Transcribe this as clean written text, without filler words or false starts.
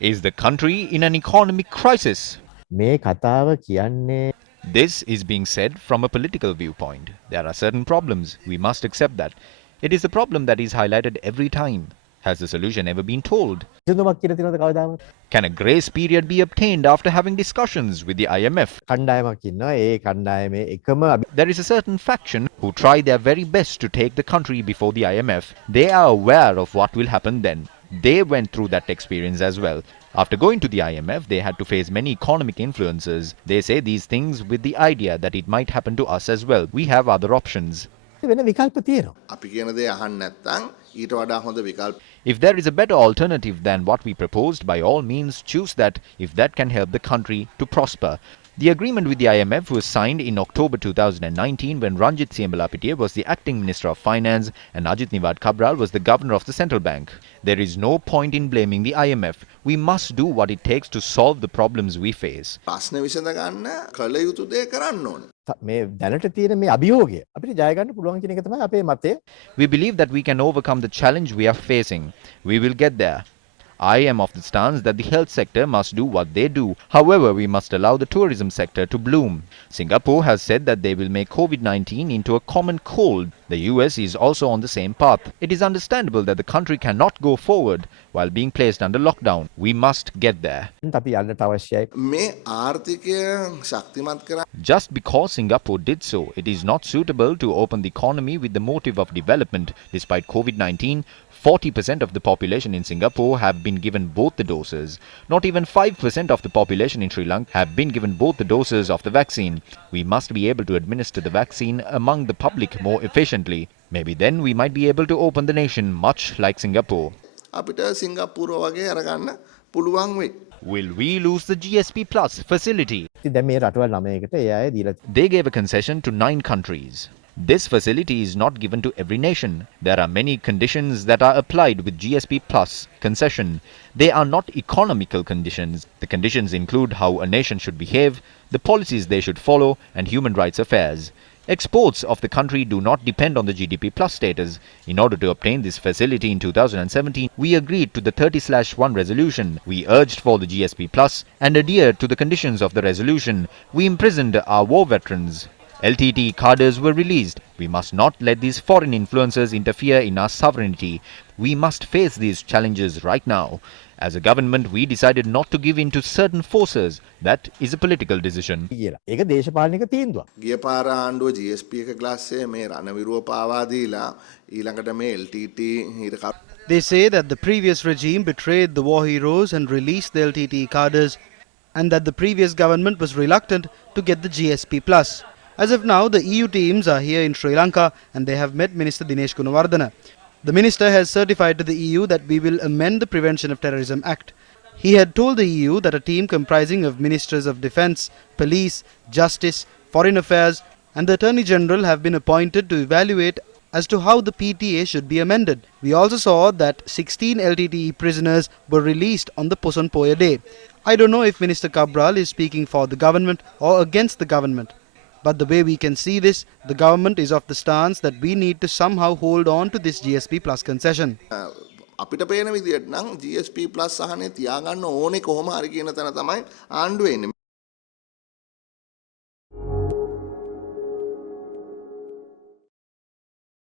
Is the country in an economic crisis? මේ කතාව කියන්නේ This is being said from a political viewpoint. There are certain problems. We must accept that. It is a problem that is highlighted every time. Has the solution ever been told? විසඳුමක් කියලා තියෙනවද කවදාවත්? Can a grace period be obtained after having discussions with the IMF? කණ්ඩායමක් ඉන්නවා. ඒ කණ්ඩායමේ එකම There is a certain faction who try their very best to take the country before the IMF. They are aware of what will happen then. They went through that experience as well. After going to the IMF, they had to face many economic influences. They say these things with the idea that it might happen to us as well. We have other options. වෙන විකල්ප තියෙනවා. අපි කියන දේ අහන්න නැත්නම් ඊට වඩා හොඳ විකල්ප If there is a better alternative than what we proposed, by all means choose that if that can help the country to prosper. The agreement with the IMF was signed in October 2019 when Ranjit Siambalapitiya was the acting Minister of Finance and Ajith Nivaard Cabraal was the Governor of the Central Bank. There is no point in blaming the IMF. We must do what it takes to solve the problems we face. ප්‍රශ්න විසඳ ගන්න කළ යුතු දේ කරන්න ඕනේ. මේ දැනට තියෙන මේ අභියෝගය අපිට ජය ගන්න පුළුවන් කියන එක තමයි අපේ මතය. We believe that we can overcome the challenge we are facing. We will get there. I am of the stance that the health sector must do what they do. However, we must allow the tourism sector to bloom. Singapore has said that they will make COVID-19 into a common cold. The US is also on the same path. It is understandable that the country cannot go forward while being placed under lockdown. We must get there. අපි යන්නට අවශ්‍යයි. මේ ආර්ථිකය ශක්තිමත් කරන්න Just because Singapore did so, it is not suitable to open the economy with the motive of development. Despite COVID-19, 40% of the population in Singapore have been given both the doses. Not even 5% of the population in Sri Lanka have been given both the doses of the vaccine. We must be able to administer the vaccine among the public more efficiently. Maybe then we might be able to open the nation much like Singapore. අපිට සිංගප්පූරුව වගේ අරගන්න පුළුවන් වෙයි. Will we lose the GSP Plus facility? ඉතින් දැන් මේ රටවල් 9කට ඒ අය දීලා They gave a concession to 9 countries. This facility is not given to every nation. There are many conditions that are applied with GSP Plus concession. They are not economical conditions. The conditions include how a nation should behave, the policies they should follow, and human rights affairs. Exports of the country do not depend on the GDP Plus status. In order to obtain this facility in 2017, we agreed to the 30/1 resolution. We urged for the GSP Plus and adhered to the conditions of the resolution. We imprisoned our war veterans. LTT cadres were released. We must not let these foreign influences interfere in our sovereignty. We must face these challenges right now. As a government, we decided not to give in to certain forces. That is a political decision. කියලා. ඒක දේශපාලනික තීන්දුවක්. ගිය පාර ආණ්ඩුව GSP එක ක්ලාස්සේ මේ රණවිරුව පාවා දීලා ඊළඟට මේ LTT හිර They say that the previous regime betrayed the war heroes and released the LTT cadres, and that the previous government was reluctant to get the GSP Plus. As of now, the EU teams are here in Sri Lanka and they have met Minister Dinesh Gunawardena. The minister has certified to the EU that we will amend the Prevention of Terrorism Act. He had told the EU that a team comprising of Ministers of Defence, Police, Justice, Foreign Affairs and the Attorney General have been appointed to evaluate as to how the PTA should be amended. We also saw that 16 LTTE prisoners were released on the Poson-Poya Day. I don't know if Minister Cabral is speaking for the government or against the government. But the way we can see this, the government is of the stance that we need to somehow hold on to this GSP Plus concession. අපිට පේන විදිහට නම් GSP Plus සහනේ තියාගන්න ඕනේ කොහොම හරි කියන තැන තමයි ආණ්ඩුවේ ඉන්නේ.